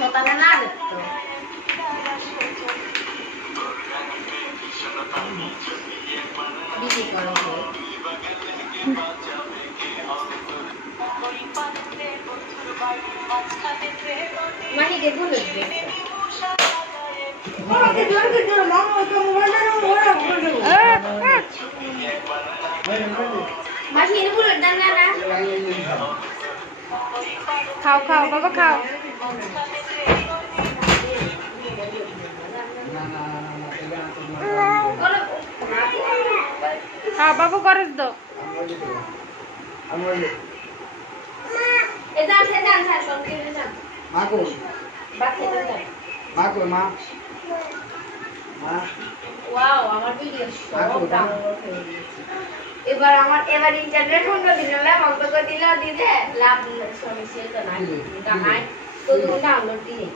সকালে না দেখতো বিজি করো মাহিকে ভুলে দিয়েছে মাহি এর ভুলে দেন না না খাও খাও বাবা খাও খাও বাবু করস দাও এটা আছে জান স্যার সঙ্গে যান মা কো বাচ্চা যান মা কো মা মা ওয়াও আমার ভিডিও সব ডাউনলোড হয়ে গেছে এবার ইন্টারনেট বন্ধ দিলে বন্ধ করে দিলে দিতে লাভ শুনেছি তো না এটা নাই তো ডাউনলোড দিয়ে